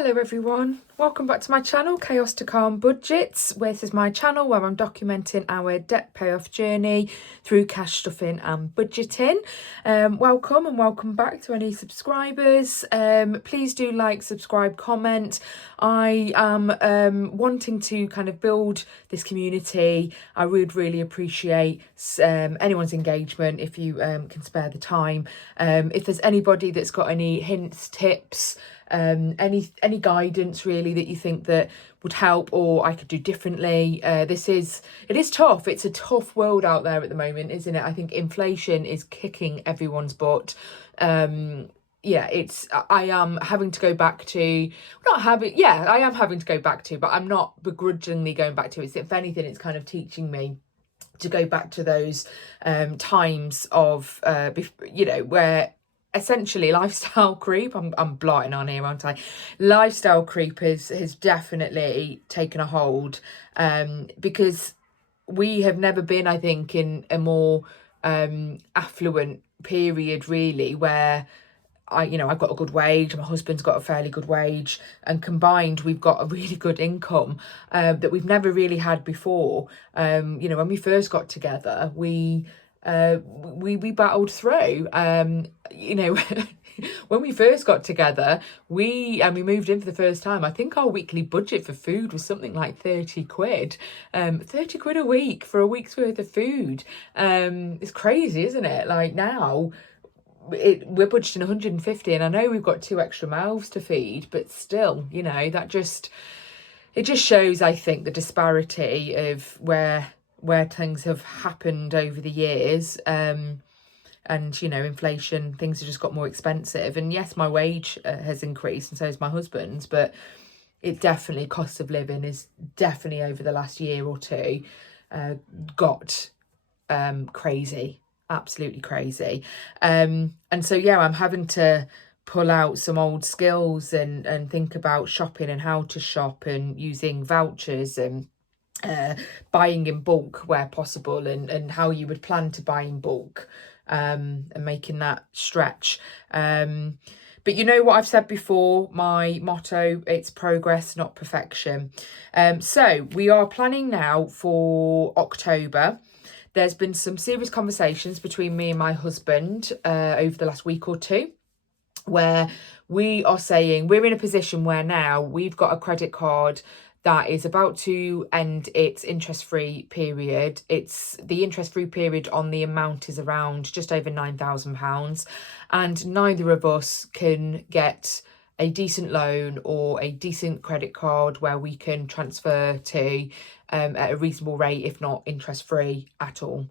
Hello everyone, welcome back to my channel, Chaos to Calm Budgets. This is my channel where I'm documenting our debt payoff journey through cash stuffing and budgeting. Welcome and welcome back to any subscribers. Please do like, subscribe, comment. I am wanting to kind of build this community. I would really appreciate anyone's engagement if you can spare the time. If there's anybody that's got any hints, tips, any guidance really that you think that would help or I could do differently. It is tough. It's a tough world out there at the moment, isn't it? I think inflation is kicking everyone's butt. I am having to go back to, I am having to go back to, but I'm not begrudgingly going back to it. If anything, it's kind of teaching me to go back to those times of, where essentially lifestyle creep, I'm blotting on here, aren't I? Lifestyle creep has definitely taken a hold, because we have never been, I think, in a more affluent period really, where I've got a good wage, my husband's got a fairly good wage, and combined we've got a really good income that we've never really had before. When we first got together, we battled through. When we first got together, we moved in for the first time. I think our weekly budget for food was something like 30 quid. 30 quid a week for a week's worth of food. It's crazy, isn't it? Like now, we're budgeting 150, and I know we've got 2 extra mouths to feed, but still, it just shows, I think, the disparity of where things have happened over the years, and inflation, things have just got more expensive. And yes, my wage has increased, and so has my husband's, but it definitely, cost of living is definitely over the last year or two got crazy, absolutely crazy. And so I'm having to pull out some old skills and think about shopping and how to shop, and using vouchers and buying in bulk where possible, and how you would plan to buy in bulk, and making that stretch. But you know what I've said before, my motto, it's progress, not perfection. So we are planning now for October. There's been some serious conversations between me and my husband over the last week or two, where we are saying we're in a position where now we've got a credit card that is about to end its interest-free period. The interest-free period on the amount is around just over £9,000, and neither of us can get a decent loan or a decent credit card where we can transfer to at a reasonable rate, if not interest-free at all.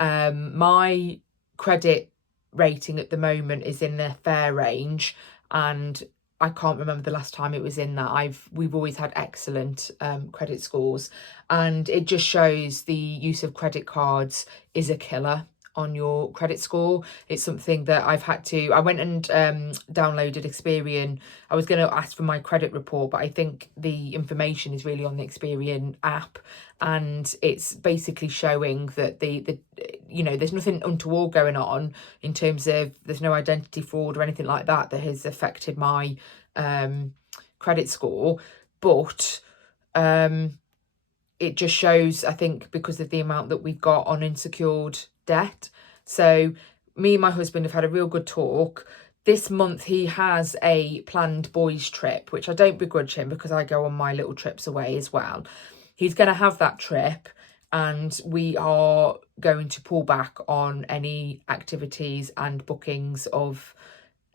My credit rating at the moment is in the fair range, and I can't remember the last time it was in that. We've always had excellent credit scores, and it just shows the use of credit cards is a killer on your credit score. It's something that I went and downloaded Experian. I was going to ask for my credit report, but I think the information is really on the Experian app, and it's basically showing that there's nothing untoward going on in terms of, there's no identity fraud or anything like that has affected my credit score, but it just shows, I think, because of the amount that we've got on unsecured debt. So me and my husband have had a real good talk. This month he has a planned boys trip, which I don't begrudge him because I go on my little trips away as well. He's going to have that trip, and we are going to pull back on any activities and bookings of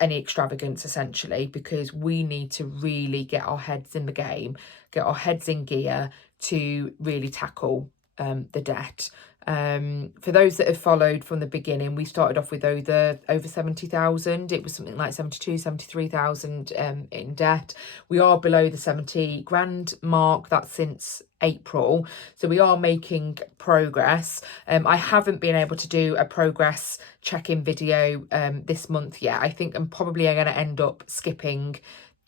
any extravagance, essentially, because we need to really get our heads in the game, get our heads in gear to really tackle the debt. For those that have followed from the beginning, we started off with over 70,000. It was something like 73,000 in debt. We are below the 70 grand mark. That's since April, so we are making progress. I haven't been able to do a progress check-in video this month yet. I think I'm probably going to end up skipping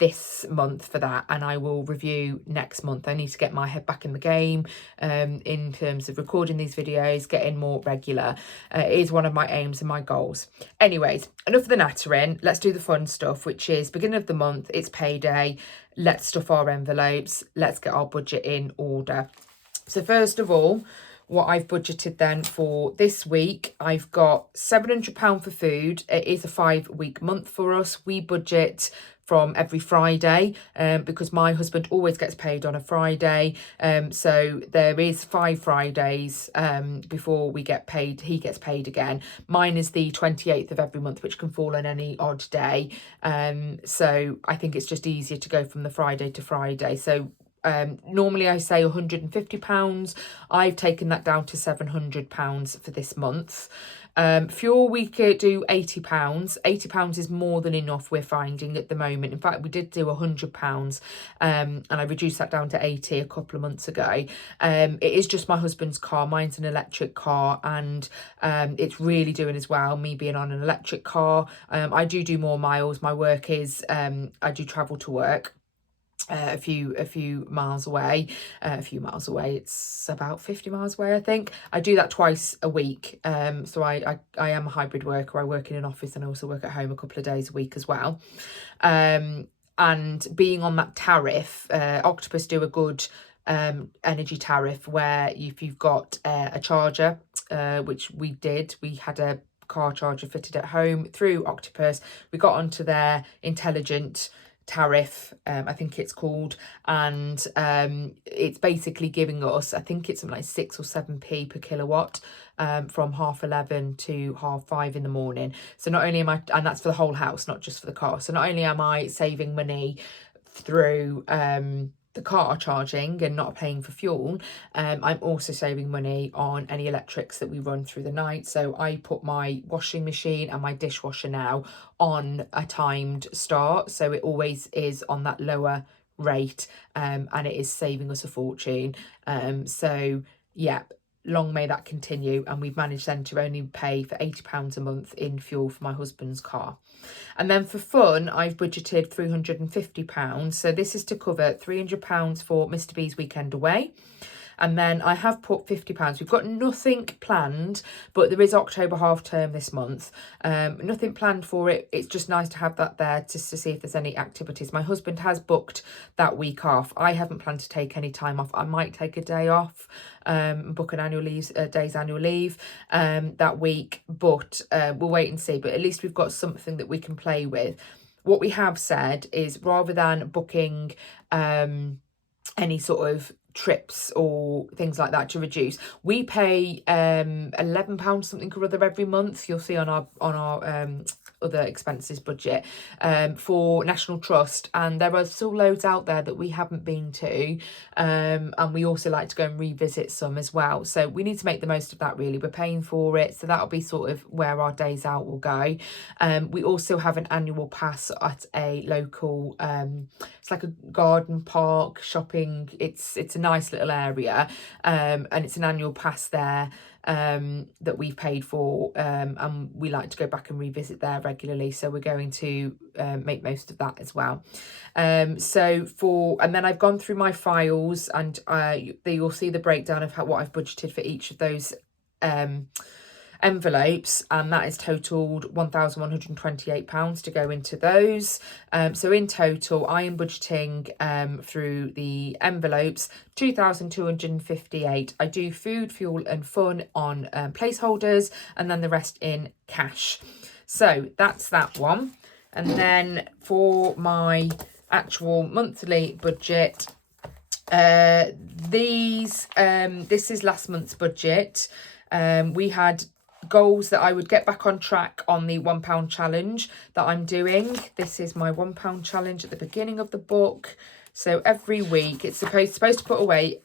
this month for that, and I will review next month. I need to get my head back in the game in terms of recording these videos, getting more regular. It is one of my aims and my goals. Anyways, enough of the nattering. Let's do the fun stuff, which is beginning of the month. It's payday. Let's stuff our envelopes. Let's get our budget in order. So first of all, what I've budgeted then for this week, I've got £700 for food. It is a 5-week month for us. We budget from every Friday because my husband always gets paid on a Friday. So there is 5 Fridays before we get paid. He gets paid again. Mine is the 28th of every month, which can fall on any odd day. So I think it's just easier to go from the Friday to Friday. So normally I say £150. I've taken that down to £700 for this month. Fuel, we could do £80. £80 is more than enough, we're finding at the moment. In fact, we did do £100 and I reduced that down to 80 a couple of months ago. It is just my husband's car. Mine's an electric car, and it's really doing as well, me being on an electric car. I do more miles. My work is I do travel to work. A few miles away, it's about 50 miles away, I think. I do that twice a week. So I am a hybrid worker. I work in an office and I also work at home a couple of days a week as well. And being on that tariff, Octopus do a good energy tariff where if you've got a charger, which we did, we had a car charger fitted at home through Octopus. We got onto their intelligent tariff, I think it's called, and it's basically giving us, I think it's something like 6 or 7p per kilowatt from 11:30 to 5:30 in the morning. So not only am I, and that's for the whole house, not just for the car, so not only am I saving money through the car charging and not paying for fuel, I'm also saving money on any electrics that we run through the night. So I put my washing machine and my dishwasher now on a timed start, so it always is on that lower rate, and it is saving us a fortune. So yeah, long may that continue, and we've managed then to only pay for £80 a month in fuel for my husband's car. And then for fun, I've budgeted £350. So this is to cover £300 for Mr. B's weekend away. And then I have put £50. We've got nothing planned, but there is October half term this month. Nothing planned for it. It's just nice to have that there just to see if there's any activities. My husband has booked that week off. I haven't planned to take any time off. I might take a day off, book an annual leave, a day's annual leave that week, but we'll wait and see. But at least we've got something that we can play with. What we have said is, rather than booking any sort of trips or things like that to reduce, we pay £11 something or other every month. You'll see on our other expenses budget for National Trust, and there are still loads out there that we haven't been to, and we also like to go and revisit some as well. So we need to make the most of that, really. We're paying for it, so that'll be sort of where our days out will go. We also have an annual pass at a local it's like a garden park shopping. It's a nice little area, and it's an annual pass there that we've paid for, and we like to go back and revisit there regularly, so we're going to make most of that as well. And then I've gone through my files, and you'll see the breakdown of what I've budgeted for each of those envelopes, and that is totaled £1,128 to go into those. So in total, I am budgeting through the envelopes £2,258. I do food, fuel and fun on placeholders, and then the rest in cash. So that's that one. And then for my actual monthly budget, this is last month's budget. We had goals that I would get back on track on the £1 challenge that I'm doing. This is my £1 challenge at the beginning of the book. So every week it's supposed to put away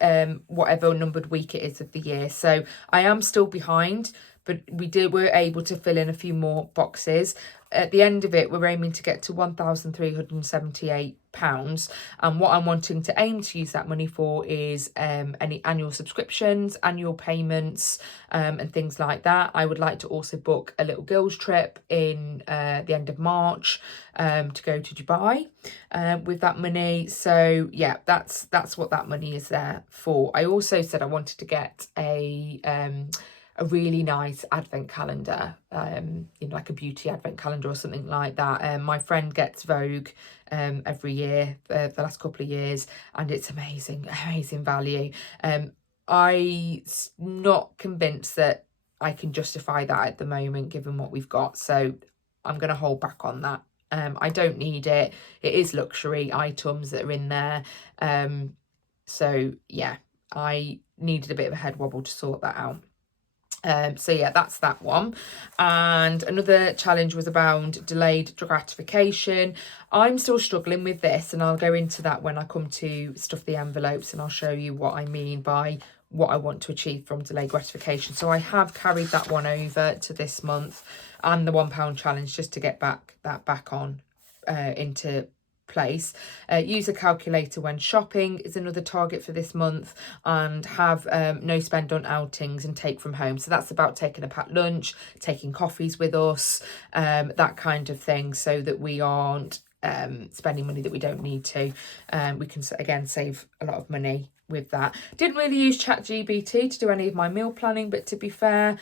whatever numbered week it is of the year. So I am still behind, but we're able to fill in a few more boxes. At the end of it, we're aiming to get to £1,378 £8. And what I'm wanting to aim to use that money for is any annual subscriptions, annual payments, and things like that. I would like to also book a little girls trip in the end of March to go to Dubai with that money. So yeah, that's what that money is there for. I also said I wanted to get a really nice advent calendar, like a beauty advent calendar or something like that. My friend gets Vogue every year for the last couple of years, and it's amazing value. I'm not convinced that I can justify that at the moment, given what we've got. So I'm going to hold back on that. I don't need it. It is luxury items that are in there. So yeah, I needed a bit of a head wobble to sort that out. So yeah, that's that one. And another challenge was around delayed gratification. I'm still struggling with this, and I'll go into that when I come to stuff the envelopes, and I'll show you what I mean by what I want to achieve from delayed gratification. So I have carried that one over to this month, and the £1 challenge, just to get that back on into place. Use a calculator when shopping is another target for this month, and have no spend on outings and take from home. So that's about taking a packed lunch, taking coffees with us, that kind of thing, so that we aren't spending money that we don't need to. We can again save a lot of money with that. Didn't really use ChatGPT to do any of my meal planning, but to be fair,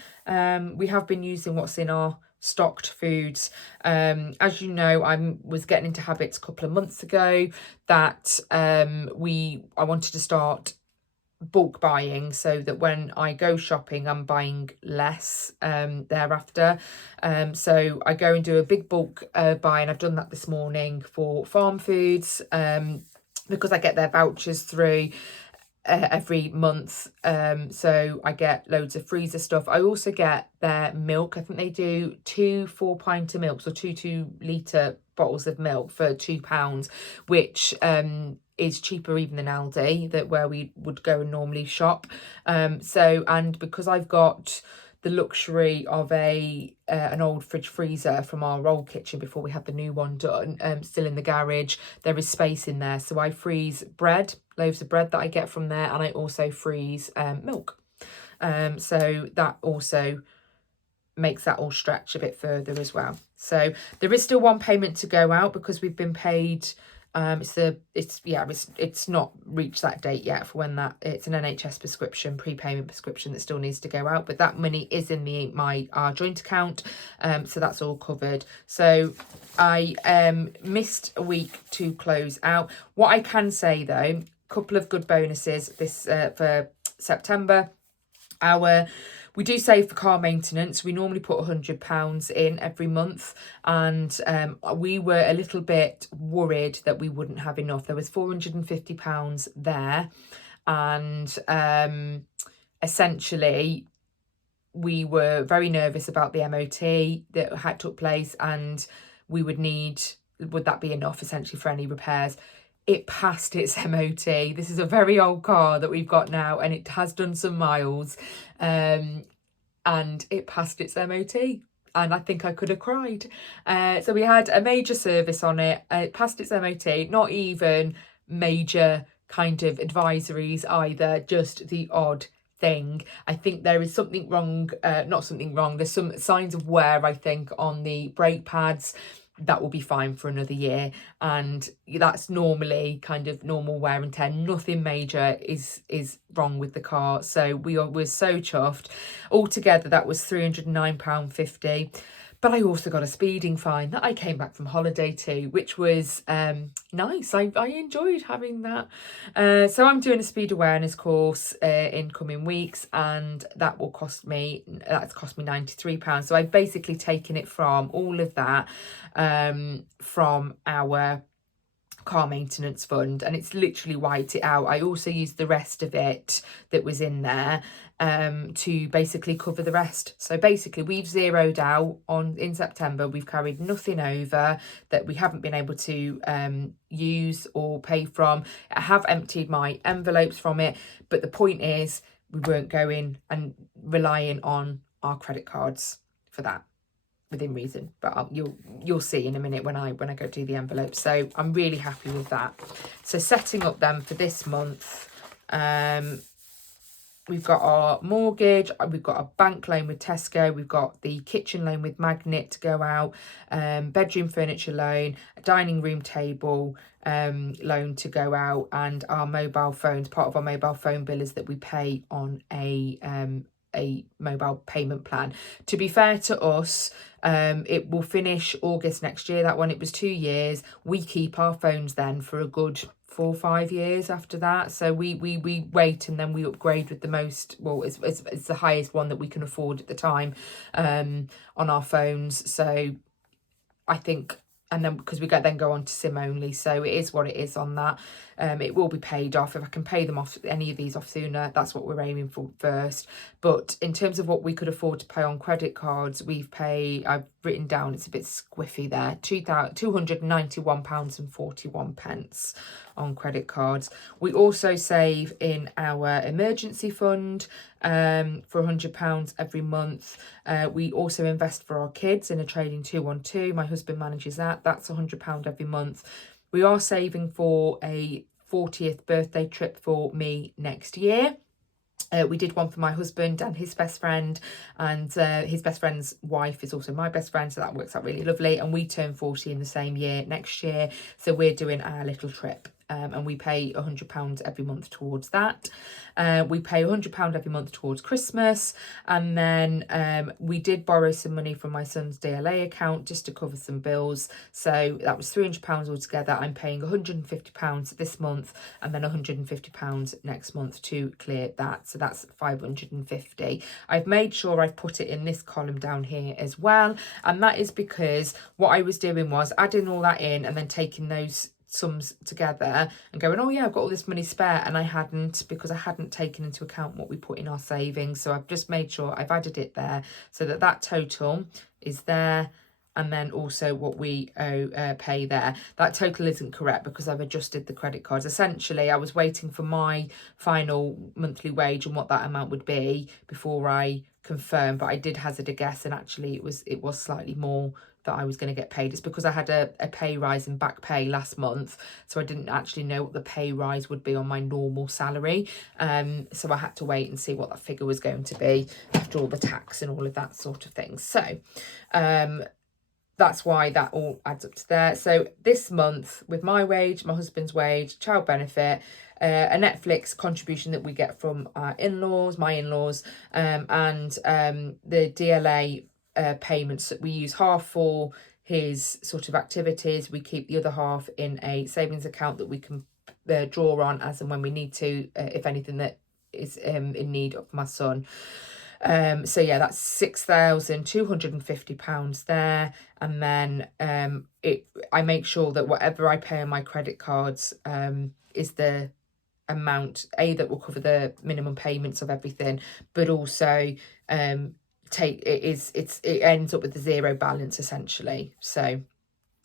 we have been using what's in our stocked foods. As you know, I was getting into habits a couple of months ago that I wanted to start bulk buying, so that when I go shopping I'm buying less thereafter. So I go and do a big bulk buy, and I've done that this morning for farm foods because I get their vouchers through every month, so I get loads of freezer stuff. I also get their milk. I think they do 2 4-pint milks, or 2 2-litre bottles of milk for £2, which is cheaper even than Aldi, that where we would go and normally shop. And because I've got the luxury of an old fridge freezer from our old kitchen before we had the new one done, still in the garage, there is space in there. So I freeze loaves of bread that I get from there, and I also freeze milk. So that also makes that all stretch a bit further as well. So there is still one payment to go out because we've been paid. It's not reached that date yet for when it's an NHS prescription, prepayment prescription that still needs to go out, but that money is in our joint account, so that's all covered. So I missed a week to close out. What I can say though, couple of good bonuses this for September. We do save for car maintenance. We normally put £100 in every month, and we were a little bit worried that we wouldn't have enough. There was £450 there, and essentially we were very nervous about the MOT that took place, and would that be enough essentially for any repairs. It passed its MOT. This is a very old car that we've got now, and it has done some miles, and it passed its MOT, and I think I could have cried. So we had a major service on it. It passed its MOT, not even major kind of advisories either, just the odd thing. I think there is something wrong, there's some signs of wear, I think, on the brake pads. That will be fine for another year, and that's normally kind of normal wear and tear. Nothing major is wrong with the car, so we're so chuffed. Altogether that was £309.50. But I also got a speeding fine that I came back from holiday to, which was nice. I enjoyed having that. So I'm doing a speed awareness course in coming weeks, and that's cost me £93. So I've basically taken it from all of that from our car maintenance fund, and it's literally wiped it out. I also used the rest of it that was in there to basically cover the rest. So basically we've zeroed out in September. We've carried nothing over that we haven't been able to use or pay from. I have emptied my envelopes from it, but the point is we weren't going and relying on our credit cards for that. within reason, but you'll see in a minute when I go do the envelope. So I'm really happy with that. So setting up then for this month, we've got our mortgage, we've got a bank loan with Tesco, we've got the kitchen loan with Magnet to go out, bedroom furniture loan, a dining room table loan to go out, and our mobile phones. Part of our mobile phone bill is that we pay on a mobile payment plan. To be fair to us, it will finish August next year. That one, it was 2 years. We keep our phones then for a good 4 or 5 years after that. So we wait, and then we upgrade with the most, well, it's the highest one that we can afford at the time on our phones. So I think, and then because we then go on to SIM only, so it is what it is on that. It will be paid off. If I can pay them off, any of these off sooner, that's what we're aiming for first. But in terms of what we could afford to pay on credit cards, I've written down, it's a bit squiffy there, £291.41 on credit cards. We also save in our emergency fund for £100 every month. We also invest for our kids in a trading 212. My husband manages that. That's £100 every month. We are saving for a 40th birthday trip for me next year. We did one for my husband and his best friend, and his best friend's wife is also my best friend, so that works out really lovely. And we turn 40 in the same year next year, so we're doing our little trip. And we pay £100 every month towards that. We pay £100 every month towards Christmas. And then we did borrow some money from my son's DLA account just to cover some bills. So that was £300 altogether. I'm paying £150 this month and then £150 next month to clear that. So that's £550. I've made sure I've put it in this column down here as well. And that is because what I was doing was adding all that in and then taking those sums together and going, oh yeah, I've got all this money spare, and I hadn't, because I hadn't taken into account what we put in our savings. So I've just made sure I've added it there so that total is there, and then also what we pay there. That total isn't correct because I've adjusted the credit cards. Essentially, I was waiting for my final monthly wage and what that amount would be before I confirmed, but I did hazard a guess, and actually it was slightly more that I was going to get paid. It's because I had a pay rise in back pay last month, so I didn't actually know what the pay rise would be on my normal salary. So I had to wait and see what that figure was going to be after all the tax and all of that sort of thing. So that's why that all adds up to there. So this month, with my wage, my husband's wage, child benefit, a Netflix contribution that we get from our in-laws, my in-laws, and the DLA payments, that we use half for his sort of activities. We keep the other half in a savings account that we can draw on as and when we need to, if anything that is in need of my son. So yeah, that's £6,250 there. And then I make sure that whatever I pay on my credit cards is the amount that will cover the minimum payments of everything, but also it ends up with a zero balance essentially. So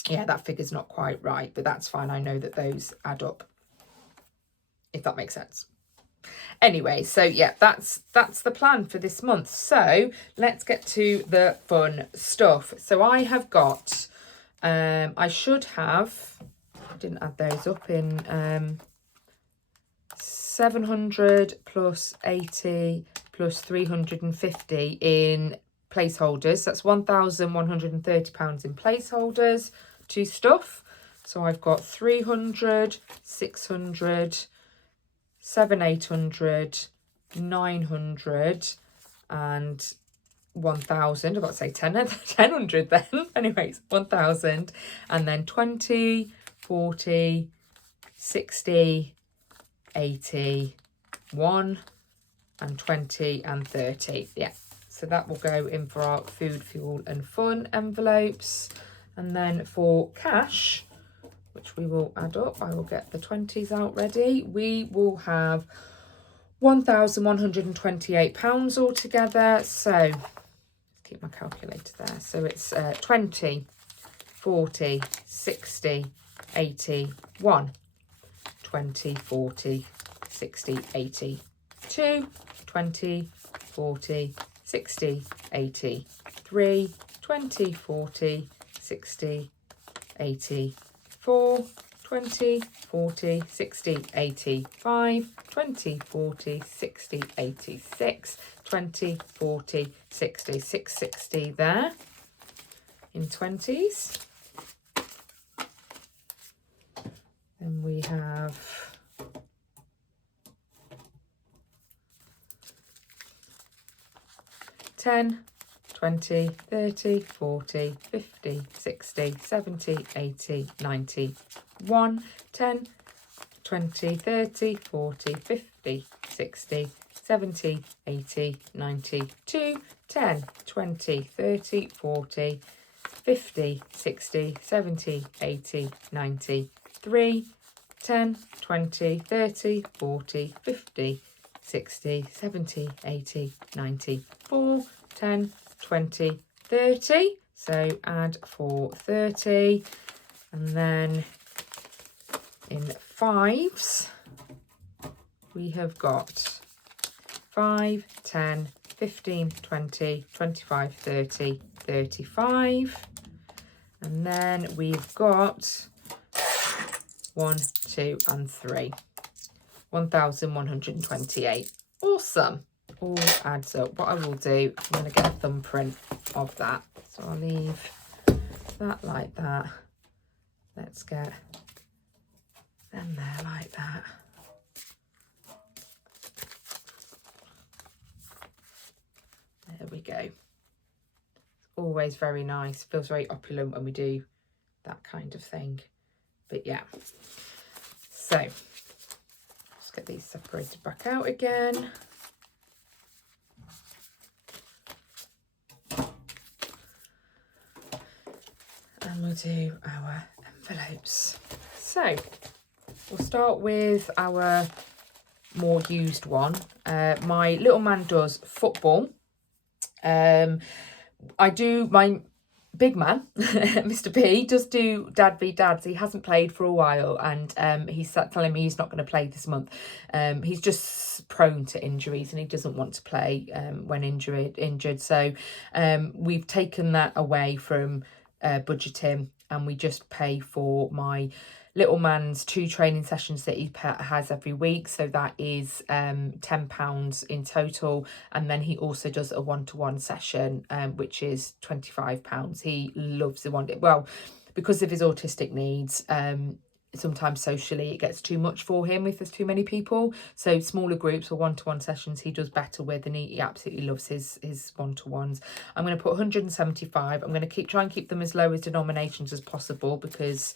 yeah, that figure's not quite right, but that's fine. I know that those add up, if that makes sense. Anyway, so yeah, that's the plan for this month. So let's get to the fun stuff. So I have got I didn't add those up in 700 plus 80 plus 350 in placeholders. That's £1,130 in placeholders to stuff. So I've got 300, 600, 700, 800, 900 and 1,000. I've got to say 1,000 then. Anyways, 1,000, and then 20, 40, 60, 80, 1 and 20 and 30. Yeah, so that will go in for our food, fuel and fun envelopes. And then for cash, which we will add up, I will get the 20s out ready. We will have £1,128 altogether. So let's keep my calculator there. So it's 20, 40, 60, 80, 1, 20, 40, 60, 80, 2, 20, 40, 60, 80, 3, 20, 40, 60, 80, 4, 20, 40, 60, 85, 20, 40, 60, 86, 20, 40, 60, 660 there in 20s. Then we have 10, 20, 30, 40, 50, 60, 70, 80, 90, 1, 10, 20, 30, 40, 50, 60, 70, 80, 90, 2, 10, 20, 30, 40, 50, 60, 70, 80, 90, 3, 10, 20, 30, 40, 50, 60, 70, 80, 90, 4, 10, 20, 30. So add 4, 30. And then in 5s, we have got 5, 10, 15, 20, 25, 30, 35. And then we've got 1, 2, and 3. 1,128. Awesome. All adds up. What I will do, I'm going to get a thumbprint of that. So I'll leave that like that. Let's get them there like that. There we go. It's always very nice. Feels very opulent when we do that kind of thing. But yeah. So let's get these separated back out again. And we'll do our envelopes. So we'll start with our more used one. My little man does football. I do, my big man, Mr. P, does do Dad v Dads. He hasn't played for a while, and he's telling me he's not going to play this month. He's just prone to injuries and he doesn't want to play when injured. So we've taken that away from budgeting, and we just pay for my little man's 2 training sessions that he has every week. So that is £10 in total. And then he also does a 1-to-1 session, which is £25. He loves the one. Well, because of his autistic needs, sometimes socially it gets too much for him if there's too many people. So smaller groups or 1-to-1 sessions he does better with, and he absolutely loves his 1-to-1s. I'm going to put 175. I'm going to try and keep them as low as denominations as possible, because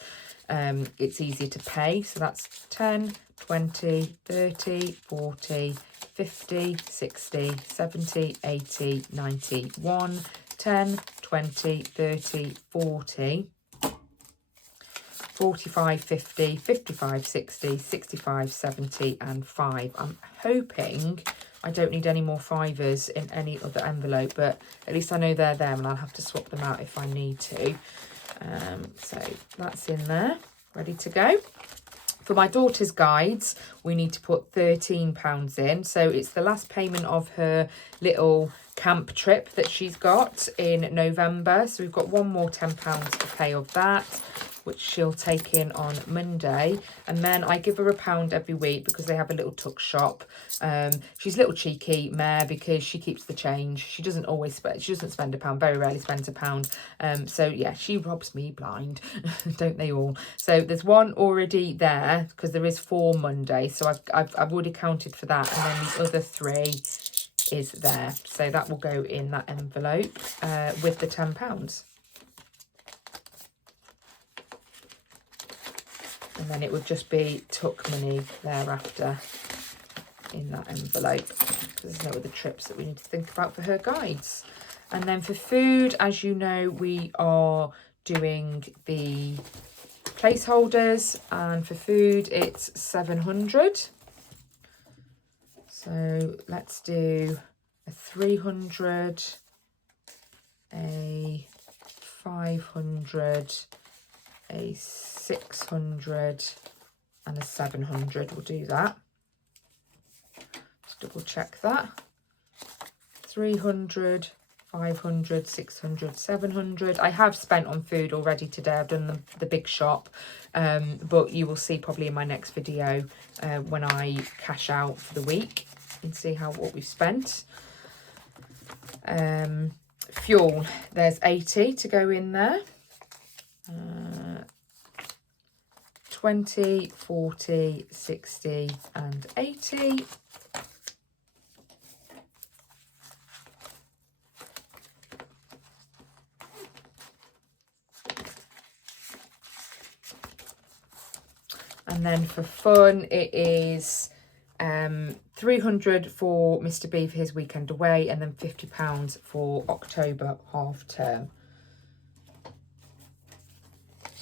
it's easier to pay. So that's 10, 20, 30, 40, 50, 60, 70, 80, 90, 1, 10, 20, 30, 40, 45, 50, 55, 60, 65, 70 and 5. I'm hoping I don't need any more 5s in any other envelope, but at least I know they're there and I'll have to swap them out if I need to. So that's in there, ready to go. For my daughter's guides, we need to put £13 in. So it's the last payment of her little camp trip that she's got in November. So we've got one more £10 to pay of that, which she'll take in on Monday. And then I give her £1 every week because they have a little tuck shop. She's a little cheeky mare because she keeps the change. She doesn't always spend, she doesn't spend £1, very rarely spends £1. So yeah, she robs me blind, don't they all? So there's one already there because there is 4 Monday. So I've already counted for that. And then the other 3 is there. So that will go in that envelope with the £10. And then it would just be tuck money thereafter in that envelope, because there's no other trips that we need to think about for her guides. And then for food, as you know, we are doing the placeholders, and for food it's 700. So let's do a 300, a 500, a 600 and a 700. We'll do that. Just double check that. 300, 500, 600, 700. I have spent on food already today. I've done the big shop, but you will see probably in my next video when I cash out for the week and see what we've spent. Fuel, there's 80 to go in there. 20, 40, 60 and 80. And then for fun, it is 300 for Mr. B for his weekend away, and then £50 for October half term.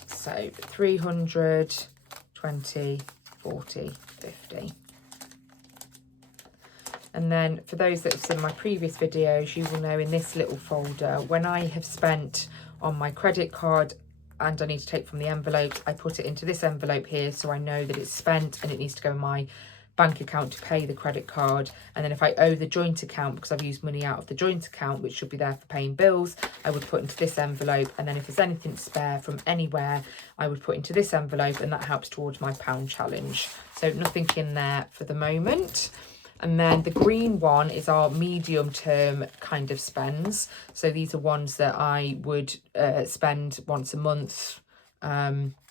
So 300, 20, 40, 50. And then for those that have seen my previous videos, you will know in this little folder, when I have spent on my credit card and I need to take from the envelope, I put it into this envelope here so I know that it's spent and it needs to go in my bank account to pay the credit card. And then if I owe the joint account, because I've used money out of the joint account, which should be there for paying bills, I would put into this envelope. And then if there's anything spare from anywhere, I would put into this envelope, and that helps towards my pound challenge. So nothing in there for the moment. And then the green one is our medium term kind of spends. So these are ones that I would spend once a month,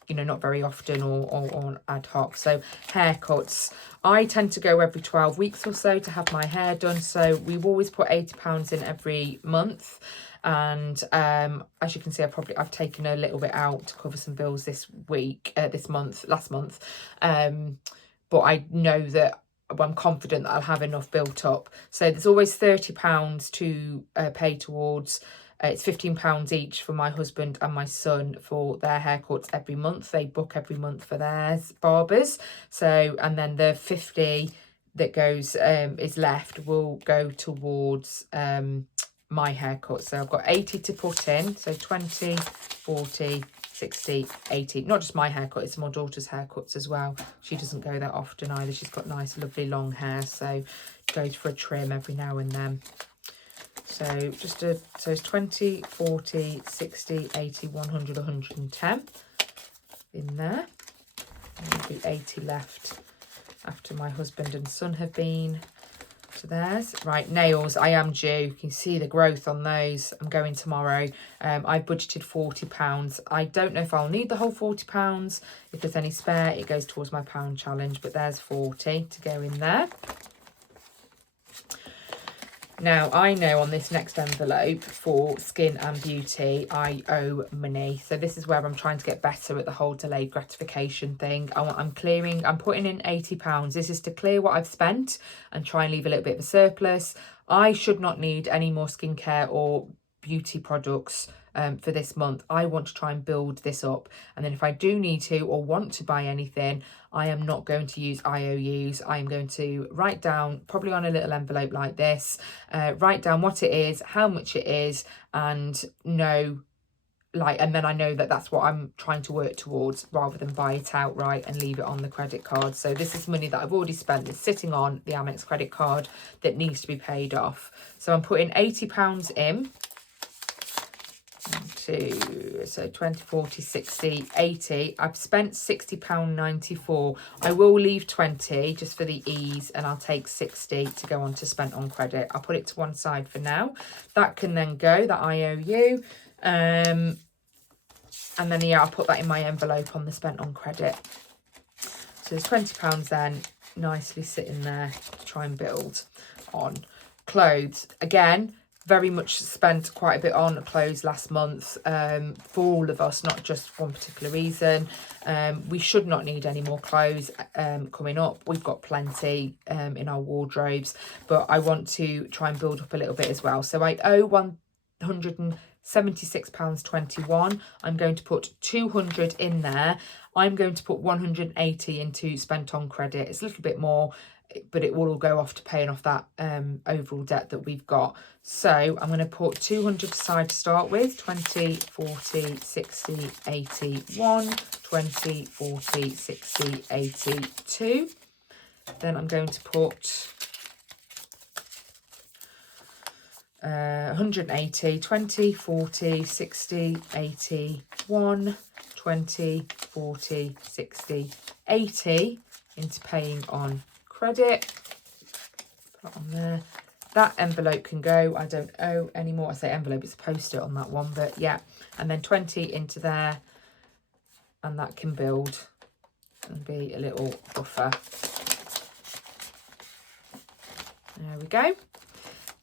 you know, not very often or ad hoc. So haircuts, I tend to go every 12 weeks or so to have my hair done. So we've always put £80 in every month. And as you can see, I've taken a little bit out to cover some bills last month. But I know that I'm confident that I'll have enough built up. So there's always £30 to pay towards. It's £15 each for my husband and my son for their haircuts every month. They book every month for their barbers. So, and then the 50 that goes is left will go towards my haircut. So I've got 80 to put in. So 20, 40, 60, 80. Not just my haircut, it's my daughter's haircuts as well. She doesn't go that often either. She's got nice, lovely long hair, so goes for a trim every now and then. So so it's 20, 40, 60, 80, 100, 110 in there. And there'll be 80 left after my husband and son have been to theirs. Right, nails, I am due. You can see the growth on those. I'm going tomorrow. I budgeted £40. I don't know if I'll need the whole £40. If there's any spare, it goes towards my pound challenge, but there's 40 to go in there. Now, I know on this next envelope for skin and beauty, I owe money. So this is where I'm trying to get better at the whole delayed gratification thing. I'm putting in £80. This is to clear what I've spent and try and leave a little bit of a surplus. I should not need any more skincare or beauty products for this month. I want to try and build this up. And then if I do need to or want to buy anything, I am not going to use IOUs. I am going to write down, probably on a little envelope like this, write down what it is, how much it is, and know, and then I know that that's what I'm trying to work towards, rather than buy it outright and leave it on the credit card. So this is money that I've already spent that's sitting on the Amex credit card that needs to be paid off. So I'm putting £80 in. So 20, 40, 60, 80. I've spent £60.94. I will leave 20 just for the ease, and I'll take 60 to go on to spent on credit. I'll put it to one side for now. That can then go, that IOU. And then, yeah, I'll put that in my envelope on the spent on credit. So there's £20 then, nicely sitting there to try and build on. Clothes, again, very much spent quite a bit on clothes last month for all of us, not just for one particular reason. We should not need any more clothes coming up. We've got plenty in our wardrobes, but I want to try and build up a little bit as well. So I owe £176.21. I'm going to put 200 in there. I'm going to put 180 into spent on credit. It's a little bit more, but it will all go off to paying off that overall debt that we've got. So I'm going to put 200 aside to start with. 20, 40, 60, 81, 20, 40, 60, 82. Then I'm going to put 180, 20, 40, 60, 80, 1, 20, 40, 60, 80 into paying on credit. Put on there. That envelope can go. I don't owe anymore. I say envelope, it's a post-it on that one, but yeah. And then 20 into there, and that can build and be a little buffer. There we go.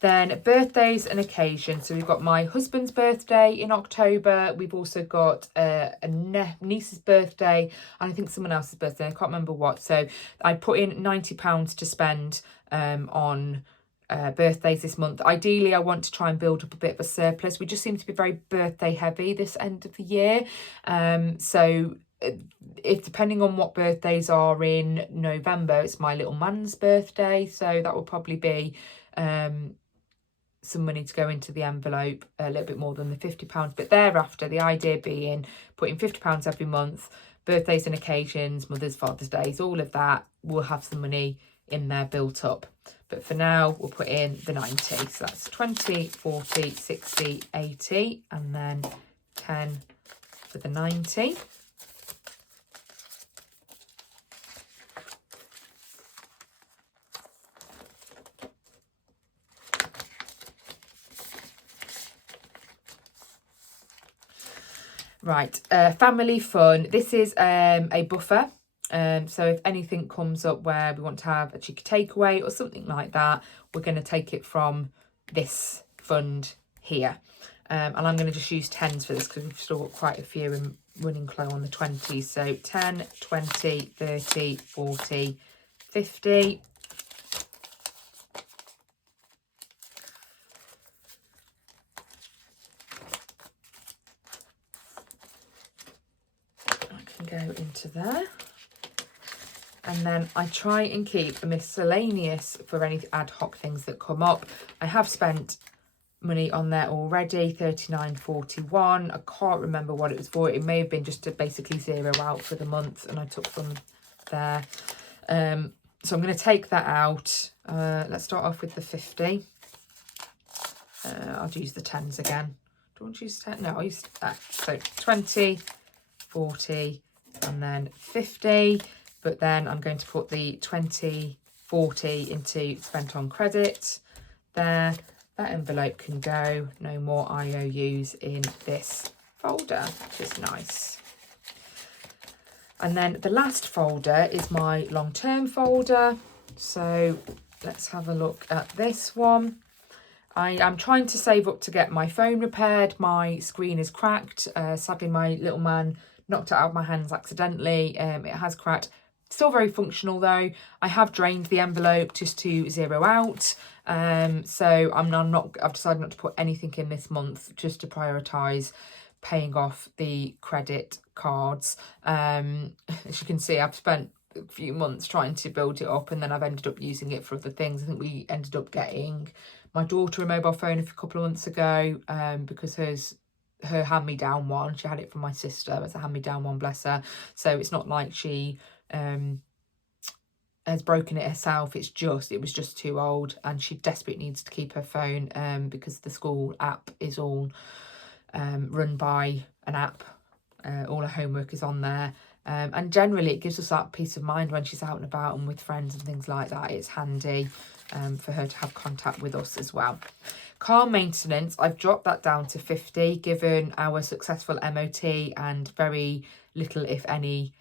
Then birthdays and occasions. So we've got my husband's birthday in October. We've also got a niece's birthday, and I think someone else's birthday. I can't remember what. So I put in £90 to spend on birthdays this month. Ideally, I want to try and build up a bit of a surplus. We just seem to be very birthday heavy this end of the year. So if depending on what birthdays are in November, it's my little man's birthday. So that will probably be some money to go into the envelope, a little bit more than the £50. But thereafter, the idea being putting £50 every month, birthdays and occasions, Mother's, Father's Days, all of that, we'll have some money in there built up. But for now, we'll put in the 90. So that's 20, 40, 60, 80, and then 10 for the 90. Right, family fun. This is a buffer. So if anything comes up where we want to have a cheeky takeaway or something like that, we're going to take it from this fund here. And I'm going to just use 10s for this because we've still got quite a few and running low on the 20s. So 10, 20, 30, 40, 50. Go into there, and then I try and keep a miscellaneous for any ad hoc things that come up. I have spent money on there already, 39.41. I can't remember what it was for. It may have been just to basically zero out for the month, and I took from there. So I'm going to take that out. Let's start off with the 50. I'll use the 10s again. Do I want to use 10? No, I'll use that. So 20, 40, and then 50, but then I'm going to put the 20, 40 into spent on credit there. That envelope can go. No more IOUs in this folder, which is nice. And then the last folder is my long-term folder. So let's have a look at this one. I am trying to save up to get my phone repaired. My screen is cracked. Sadly, my little man knocked it out of my hands accidentally. It has cracked. Still very functional though. I have drained the envelope just to zero out. So I've decided not to put anything in this month, just to prioritise paying off the credit cards. As you can see, I've spent a few months trying to build it up, and then I've ended up using it for other things. I think we ended up getting my daughter a mobile phone a couple of months ago, because her hand-me-down one, she had it from my sister as a hand-me-down one, bless her. So it's not like she has broken it herself. It was just too old, and she desperately needs to keep her phone because the school app is all run by an app. All her homework is on there. And generally it gives us that peace of mind when she's out and about and with friends and things like that. It's handy for her to have contact with us as well. Car maintenance, I've dropped that down to 50, given our successful MOT and very little, if any,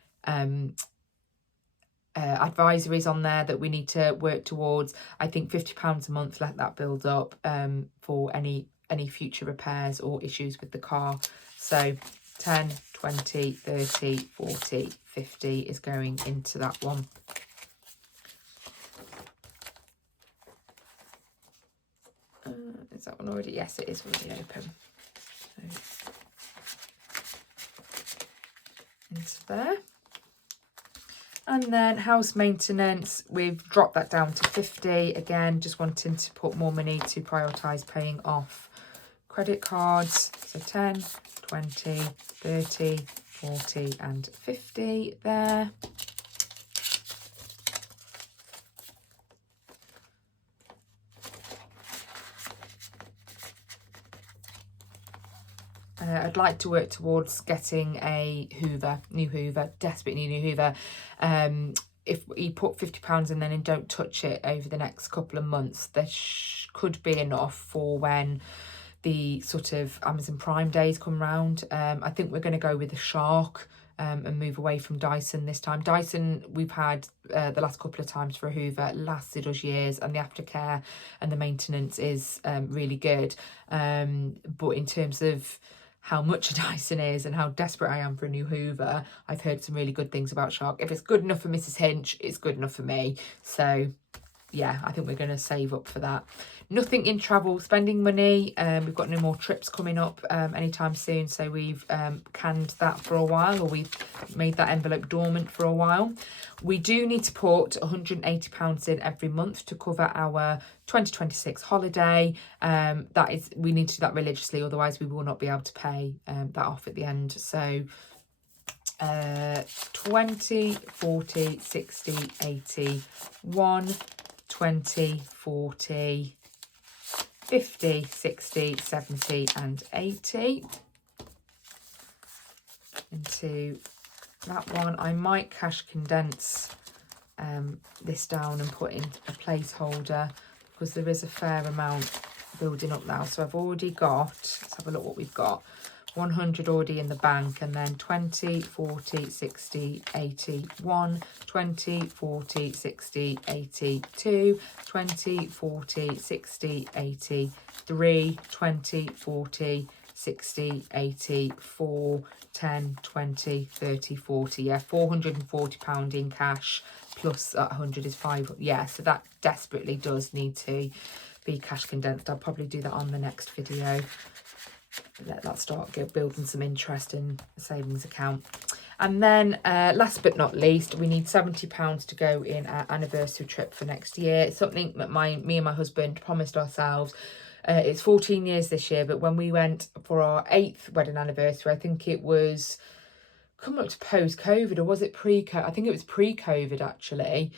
advisories on there that we need to work towards. I think £50 a month, let that build up for any future repairs or issues with the car. So 10, 20, 30, 40, 50 is going into that one. Is that one already? Yes, it is already open. So, into there. And then house maintenance, we've dropped that down to 50. Again, just wanting to put more money to prioritise paying off credit cards. So 10, 20, 30, 40 and 50 there. I'd like to work towards getting a new Hoover, desperately need a new Hoover. If you put £50 in then and don't touch it over the next couple of months, there could be enough for when the sort of Amazon Prime days come round. I think we're going to go with the Shark and move away from Dyson this time. Dyson, we've had the last couple of times for a Hoover, lasted us years, and the aftercare and the maintenance is really good. But in terms of how much a Dyson is and how desperate I am for a new Hoover, I've heard some really good things about Shark. If it's good enough for Mrs. Hinch, it's good enough for me. So yeah, I think we're going to save up for that. Nothing in travel spending money. We've got no more trips coming up anytime soon, so we've canned that for a while, or we've made that envelope dormant for a while. We do need to put £180 in every month to cover our 2026 holiday. We need to do that religiously, otherwise we will not be able to pay that off at the end. So 20, 40, 60, 80, 1, 20, 40, 50, 60, 70 and 80 into that one. I might cash condense this down and put in a placeholder because there is a fair amount building up now. So I've already got, let's have a look what we've got. 100 already in the bank, and then 20, 40, 60, 80, 1, 20, 40, 60, 80, 2, 20, 40, 60, 80, 3, 20, 40, 60, 80, 4, 10, 20, 30, 40. Yeah, £440 in cash plus that 100 is 5. Yeah, so that desperately does need to be cash condensed. I'll probably do that on the next video. Let that start building some interest in a savings account. And then last but not least, we need £70 to go in our anniversary trip for next year. It's something that me and my husband promised ourselves. It's 14 years this year, but when we went for our 8th wedding anniversary, I think it was coming up to post-COVID, or was it pre-COVID? I think it was pre-COVID actually.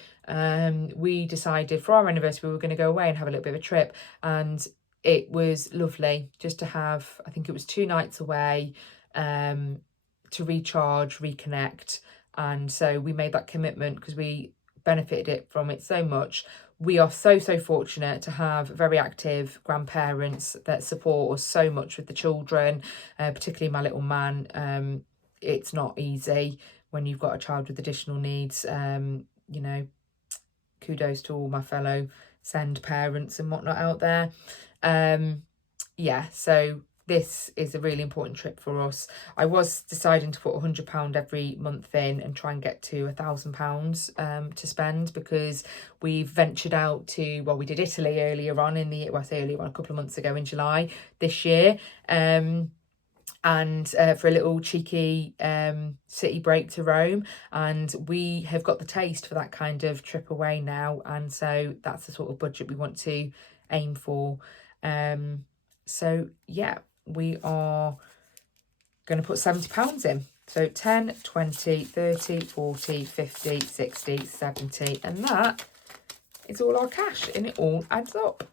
We decided for our anniversary we were going to go away and have a little bit of a trip, and it was lovely just to have, I think it was 2 nights away to recharge, reconnect. And so we made that commitment because we benefited from it so much. We are so fortunate to have very active grandparents that support us so much with the children, particularly my little man. It's not easy when you've got a child with additional needs. You know, kudos to all my fellow send parents and whatnot out there. Yeah, so this is a really important trip for us. I was deciding to put £100 every month in and try and get to £1,000 to spend, because we've ventured out to, well, we did Italy earlier on I say earlier on, a couple of months ago in July this year. And for a little cheeky city break to Rome, and we have got the taste for that kind of trip away now, and so that's the sort of budget we want to aim for. So yeah, we are going to put £70 in. So 10, 20, 30, 40, 50, 60, 70, and that is all our cash, and it all adds up.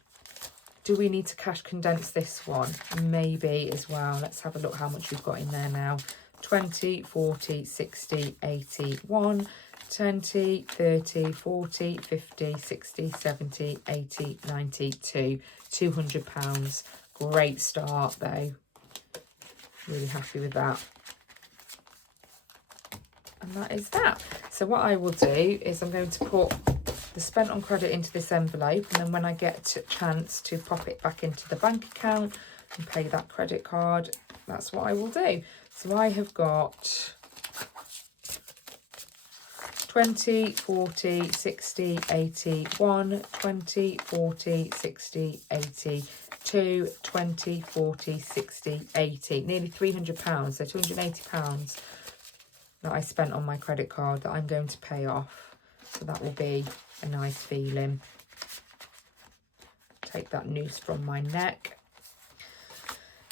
Do we need to cash condense this one? Maybe as well. Let's have a look how much we've got in there now. 20, 40, 60, 80, 1, 20, 30, 40, 50, 60, 70, 80, 92, £200. Great start though. Really happy with that. And that is that. So what I will do is I'm going to put the spent on credit into this envelope, and then when I get a chance to pop it back into the bank account and pay that credit card, that's what I will do. So I have got 20, 40, 60, 80, 1, 20, 40, 60, 80, 2, 20, 40, 60, 80, nearly £300, so £280 that I spent on my credit card that I'm going to pay off. So that will be a nice feeling. Take that noose from my neck.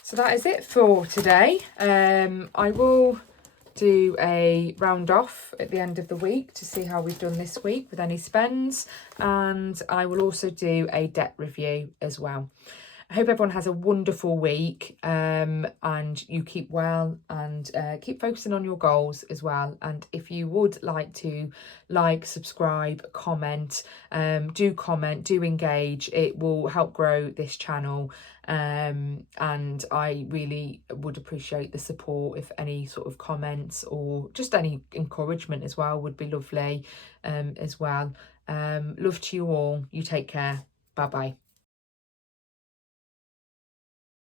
So that is it for today. I will do a round off at the end of the week to see how we've done this week with any spends, and I will also do a debt review as well. I hope everyone has a wonderful week, and you keep well, and keep focusing on your goals as well. And if you would like to subscribe, comment, do engage. It will help grow this channel, and I really would appreciate the support. If any sort of comments or just any encouragement as well would be lovely, as well. Love to you all. You take care. Bye bye.